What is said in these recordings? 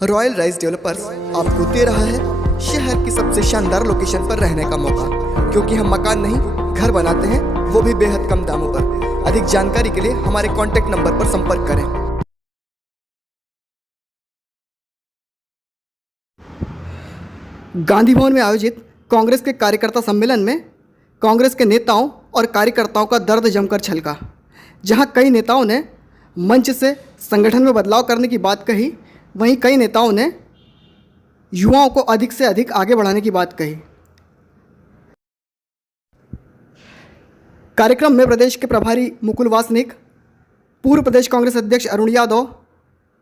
Royal rice developers आपको दे रहा है शहर की सबसे शानदार लोकेशन पर रहने का मौका, क्योंकि हम मकान नहीं घर बनाते हैं, वो भी बेहद कम दामों पर। अधिक जानकारी के लिए हमारे कॉन्टैक्ट नंबर पर संपर्क करें। गांधी भवन में आयोजित कांग्रेस के कार्यकर्ता सम्मेलन में कांग्रेस के नेताओं और कार्यकर्ताओं का दर्द जमकर छलका, जहां कई नेताओं ने मंच से संगठन में बदलाव करने की बात कही, वहीं कई नेताओं ने युवाओं को अधिक से अधिक आगे बढ़ाने की बात कही। कार्यक्रम में प्रदेश के प्रभारी मुकुल वासनिक, पूर्व प्रदेश कांग्रेस अध्यक्ष अरुण यादव,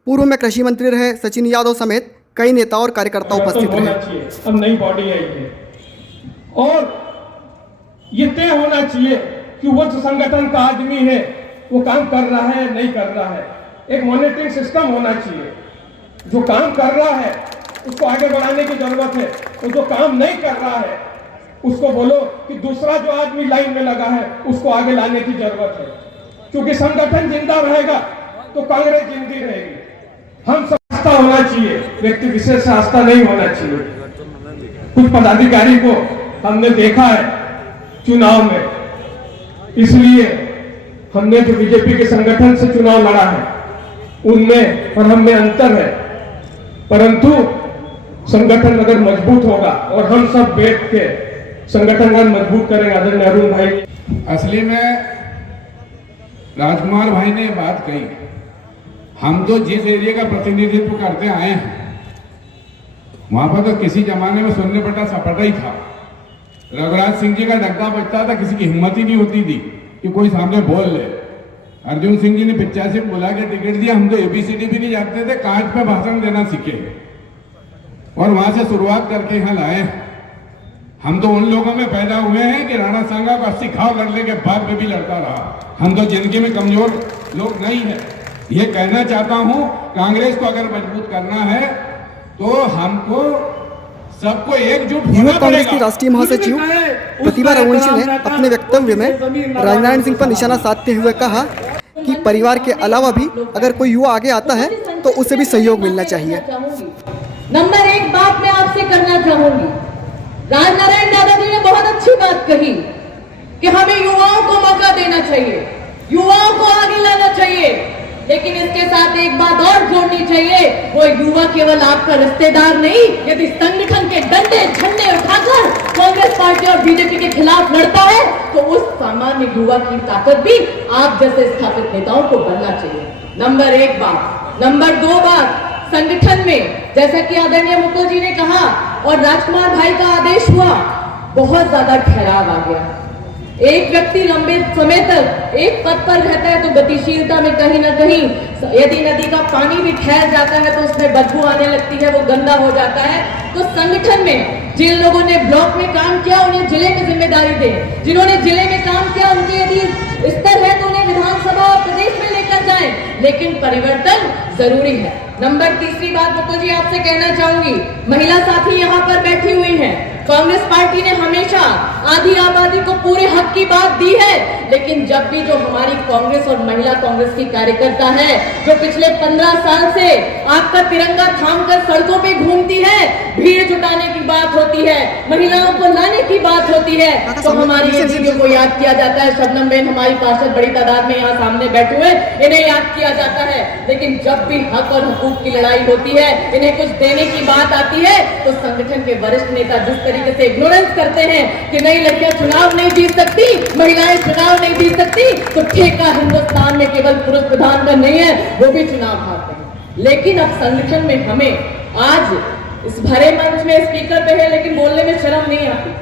पूर्व में कृषि मंत्री रहे सचिन यादव समेत कई नेता और कार्यकर्ता उपस्थित रहे। अब नई बॉडी आई है और ये तय होना चाहिए कि वो जो संगठन का आदमी है वो काम कर रहा है नहीं कर रहा है। एक मॉनिटरिंग सिस्टम होना चाहिए। जो काम कर रहा है उसको आगे बढ़ाने की जरूरत है, और जो काम नहीं कर रहा है उसको बोलो कि दूसरा जो आदमी लाइन में लगा है उसको आगे लाने की जरूरत है। क्योंकि संगठन जिंदा रहेगा तो कांग्रेस जिंदी रहेगी। हम सब आस्था होना चाहिए, व्यक्ति विशेष से आस्था नहीं होना चाहिए। कुछ पदाधिकारी को हमने देखा है चुनाव में, इसलिए हमने जो बीजेपी के संगठन से चुनाव लड़ा है उनमें और हम में अंतर है। परंतु संगठन अगर मजबूत होगा और हम सब बैठ के संगठन को मजबूत करेंगे, आदरणीय अरुण भाई। असली में राजकुमार भाई ने बात कही, हम तो जिस एरिया का प्रतिनिधित्व करते आए हैं वहां पर तो किसी जमाने में सुनने पटा सपाटा ही था। रघुराज सिंह जी का डंका बजता था, किसी की हिम्मत ही नहीं होती थी कि कोई सामने बोल ले। अर्जुन सिंह जी ने 85 में बुला के टिकट दिया, हम तो ABCD भी नहीं जानते थे, कांच पे भाषण देना सीखे और वहां से शुरुआत करके यहाँ लाए। हम तो उन लोगों में पैदा हुए हैं कि राणा सांगा को 80 घाव लड़ने के बाद में भी लड़ता रहा। हम तो जिंदगी में कमजोर लोग नहीं है। ये कहना चाहता हूं, कांग्रेस को अगर मजबूत करना है तो हमको सबको एकजुट होना पड़ेगा। कांग्रेस की राष्ट्रीय महासचिव प्रतिभा रघुवंशी ने अपने वक्तव्य में राजनारायण सिंह पर निशाना साधते हुए कहा कि परिवार के अलावा भी अगर कोई युवा आगे आता है तो उसे भी सहयोग मिलना चाहिए। नंबर एक बात मैं आपसे करना चाहूंगी, राजनारायण दादाजी ने बहुत अच्छी बात कही कि हमें युवाओं को मौका देना चाहिए, युवाओं को आगे लाना चाहिए। लेकिन इसके साथ एक बात और जोड़नी चाहिए, वो युवा केवल आपका रिश्तेदार नहीं। यदि संगठन के डंडे झंडे उठाकर कांग्रेस पार्टी और बीजेपी के खिलाफ लड़ता है तो उस सामान्य युवा की ताकत भी आप जैसे स्थापित नेताओं को बनना चाहिए। नंबर एक बात। नंबर दो बात, संगठन में जैसा कि आदरणीय मुकुल जी ने कहा और राजकुमार भाई का आदेश हुआ, बहुत ज्यादा ठहराव आ गया। एक व्यक्ति लंबे समय तक एक पद पर रहता है तो गतिशीलता में कहीं ना कहीं, यदि नदी का पानी भी ठहर जाता है तो उसमें बदबू आने लगती है, वो गंदा हो जाता है। तो संगठन में जिन लोगों ने ब्लॉक में काम किया उन्हें जिले में जिम्मेदारी दें, जिन्होंने जिले में काम किया उनके यदि स्तर है तो उन्हें विधानसभा और प्रदेश में लेकर जाएं। लेकिन परिवर्तन जरूरी है। नंबर तीसरी बात मुकुल जी आपसे कहना चाहूंगी, महिला साथी यहाँ पर बैठी हुई हैं। कांग्रेस पार्टी ने हमेशा आधी आबादी को पूरे हक की बात दी है, लेकिन जब भी जो हमारी कांग्रेस और महिला कांग्रेस की कार्यकर्ता है जो पिछले 15 साल से आपका तिरंगा थामकर सड़कों पे घूमती है, भीड़ जुटाने की बात होती है, महिलाओं को लाने की बात होती है, तो हमारी ये चीजों को याद किया जाता है। शबनम बेन हमारी पार्षद बड़ी तादाद में यहाँ सामने बैठे हुए, इन्हें याद किया जाता है। लेकिन जब भी हक और हुकूक की लड़ाई होती है, इन्हें कुछ देने की बात आती है, तो संगठन के वरिष्ठ नेता जिस तरीके से इग्नोरेंस करते हैं कि नई लड़कियां चुनाव नहीं जीत सकती, महिलाएं चुनाव नहीं जीत सकती, तो ठेका हिंदुस्तान में केवल पुरुष प्रधान का नहीं है, वो भी चुनाव हारते हैं। लेकिन अब संगठन में हमें आज इस भरे मंच में स्पीकर पे है लेकिन बोलने में शर्म नहीं आती।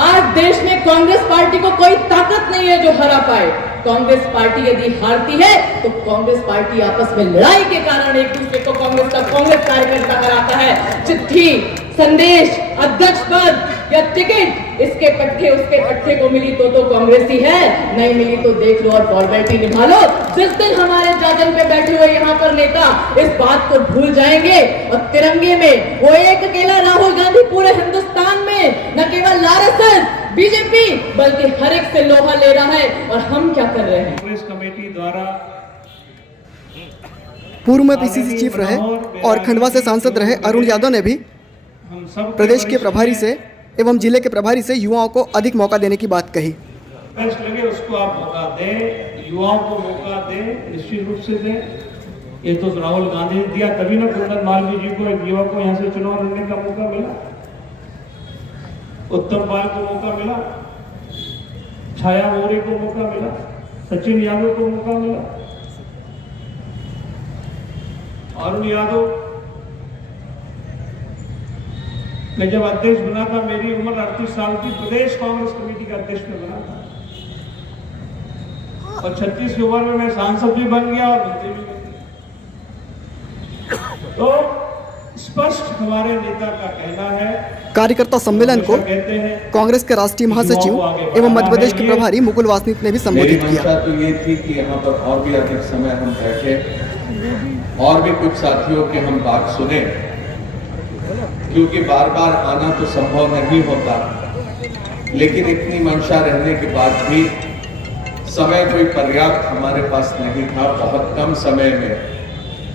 आज देश में कांग्रेस पार्टी को कोई ताकत नहीं है जो हरा पाए। कांग्रेस पार्टी यदि हारती है तो कांग्रेस पार्टी आपस में लड़ाई के कारण एक दूसरे को कांग्रेस कार्यकर्ता हराता है। चिट्ठी, संदेश, अध्यक्ष पद या टिकट, इसके पट्टे उसके पट्टे को मिली तो कांग्रेसी है, नहीं मिली तो देख लो और फॉर्मेलिटी निभा लो। जिस दिन हमारे जागन पे बैठे हुए यहाँ पर नेता इस बात को भूल जाएंगे और तिरंगे में वो एक अकेला राहुल गांधी पूरे हिंदुस्तान में न केवल आरएसएस, बीजेपी बल्कि हर एक से लोहा ले रहा है, और हम क्या कर रहे हैं। कांग्रेस कमेटी द्वारा पूर्व में पीसीसी चीफ रहे और खंडवा से सांसद रहे अरुण यादव ने भी हम सब प्रदेश के प्रभारी से एवं जिले के प्रभारी से युवाओं को अधिक मौका देने की बात कही। बेस्ट लगे उसको आप मौका दें, युवाओं को मौका दें, निश्चित रूप से दें। ये तो राहुल गांधी ने दिया, तभी ना कुंदन मालवीय जी को, एक युवा को यहाँ से चुनाव लड़ने का मौका मिला, उत्तम पाल को मौका मिला, छाया मोरे को मौका मिला, सचिन यादव को मौका मिला, अरुण यादव मैं जब अध्यक्ष बना था, मेरी उम्र 38 साल की, प्रदेश कांग्रेस कमेटी का अध्यक्ष में बना था, और 36 की उम्र में मैं सांसद भी बन गया और मंत्री भी बन गया। तो स्पष्ट हमारे नेता का कहना है। कार्यकर्ता सम्मेलन को कांग्रेस के राष्ट्रीय महासचिव एवं मध्य प्रदेश के प्रभारी मुकुल वासनिक ने भी संबोधित किया। तो ये थी कि यहाँ पर और भी अधिक समय हम बैठे और भी कुछ साथियों के हम बात सुने, क्योंकि बार बार आना तो संभव नहीं होता, लेकिन इतनी मंशा रहने के बाद भी समय कोई पर्याप्त हमारे पास नहीं था। बहुत कम समय में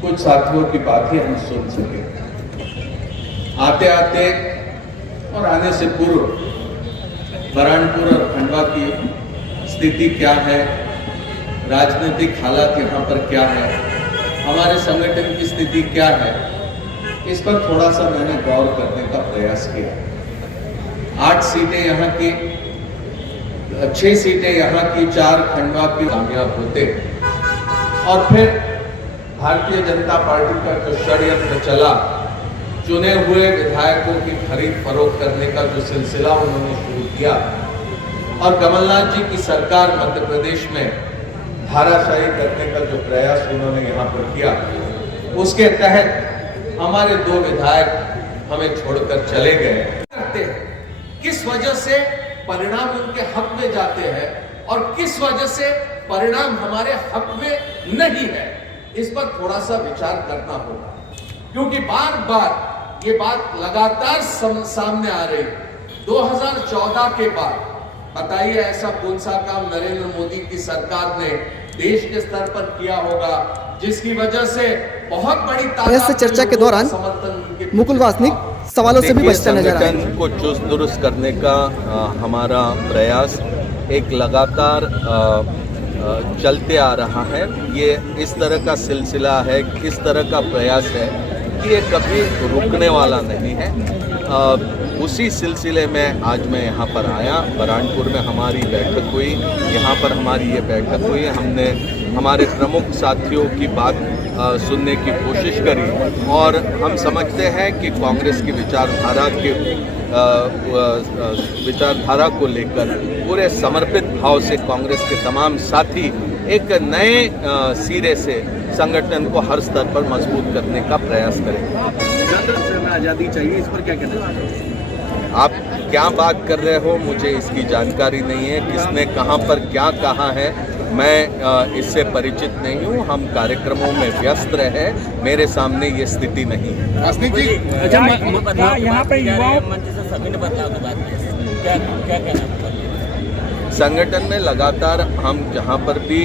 कुछ साथियों की बातें हम सुन सके। आते आते और आने से पूर्व बरानपुर और खंडवा की स्थिति क्या है, राजनीतिक हालात यहाँ पर क्या है, हमारे संगठन की स्थिति क्या है, इस पर थोड़ा सा मैंने गौर करने का प्रयास किया। 8 सीटें यहाँ की, 6 सीटें यहाँ की, 4 खंडवा की कामयाब होते, और फिर भारतीय जनता पार्टी का जो षड्यंत्र चला, चुने हुए विधायकों की खरीद फरोख्त करने का जो सिलसिला उन्होंने शुरू किया, और कमलनाथ जी की सरकार मध्य प्रदेश में धाराशाही करने का जो प्रयास उन्होंने यहाँ पर किया, उसके तहत हमारे 2 विधायक हमें छोड़कर चले गए। किस वजह से परिणाम उनके हक में जाते हैं और किस वजह से परिणाम हमारे हक में नहीं है, इस पर थोड़ा सा विचार करना होगा, क्योंकि बार बार ये बात लगातार सामने आ रही। 2014 के बाद बताइए ऐसा कौन सा काम नरेंद्र मोदी की सरकार ने देश के स्तर पर किया होगा जिसकी वजह से बहुत बड़ी प्रेस से चर्चा के दौरान मुकुल वासनिक सवालों से भी बचते नजर आए। संगठन को चुस्त दुरुस्त करने का हमारा प्रयास एक लगातार चलते आ रहा है। ये इस तरह का सिलसिला है, इस तरह का प्रयास है कि ये कभी रुकने वाला नहीं है। उसी सिलसिले में आज मैं यहाँ पर आया। बरानपुर में हमारी बैठक हुई, यहाँ पर हमारी ये बैठक हुई। हमने हमारे प्रमुख साथियों की बात सुनने की कोशिश करी, और हम समझते हैं कि कांग्रेस की विचारधारा को लेकर पूरे समर्पित भाव से कांग्रेस के तमाम साथी एक नए सिरे से संगठन को हर स्तर पर मजबूत करने का प्रयास करेंगे। आज़ादी चाहिए, इस पर क्या कहना है? आप क्या बात कर रहे हो, मुझे इसकी जानकारी नहीं है। किसने कहां पर क्या कहा है, मैं इससे परिचित नहीं हूं। हम कार्यक्रमों में व्यस्त रहे, मेरे सामने ये स्थिति नहीं है। अच्छा, यहाँ पे युवाओं संगठन में लगातार हम जहां पर भी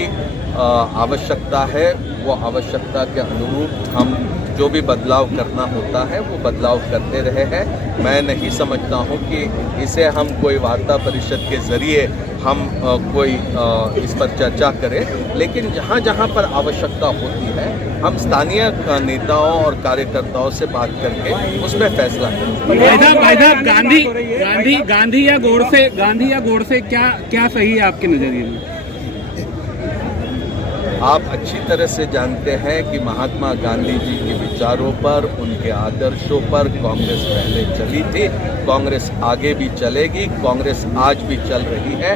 आवश्यकता है, वो आवश्यकता के अनुरूप हम जो भी बदलाव करना होता है वो बदलाव करते रहे हैं। मैं नहीं समझता हूं कि इसे हम कोई वार्ता परिषद के ज़रिए हम कोई इस पर चर्चा करें, लेकिन जहां जहां पर आवश्यकता होती है हम स्थानीय नेताओं और कार्यकर्ताओं से बात करके उसमें फैसला करें। गांधी या गोडसे क्या सही है आपके नजरिए में? आप अच्छी तरह से जानते हैं कि महात्मा गांधी जी के विचारों पर, उनके आदर्शों पर कांग्रेस पहले चली थी, कांग्रेस आगे भी चलेगी, कांग्रेस आज भी चल रही है।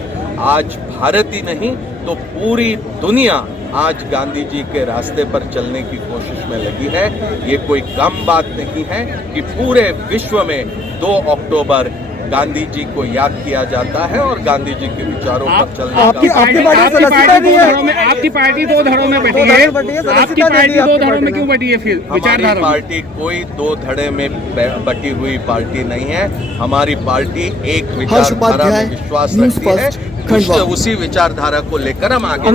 आज भारत ही नहीं तो पूरी दुनिया आज गांधी जी के रास्ते पर चलने की कोशिश में लगी है। ये कोई कम बात नहीं है कि पूरे विश्व में 2 अक्टूबर गांधी जी को याद किया जाता है और गांधी जी के विचारों पर चलने का। आपकी पार्टी 2 धड़ों में बटी है। आपकी पार्टी 2 धड़ों में क्यों बटी है? फिर हमारी पार्टी कोई 2 धड़े में बटी हुई पार्टी नहीं है। हमारी पार्टी एक विचारधारा में विश्वास रखती है, उसी विचारधारा को लेकर हम आगे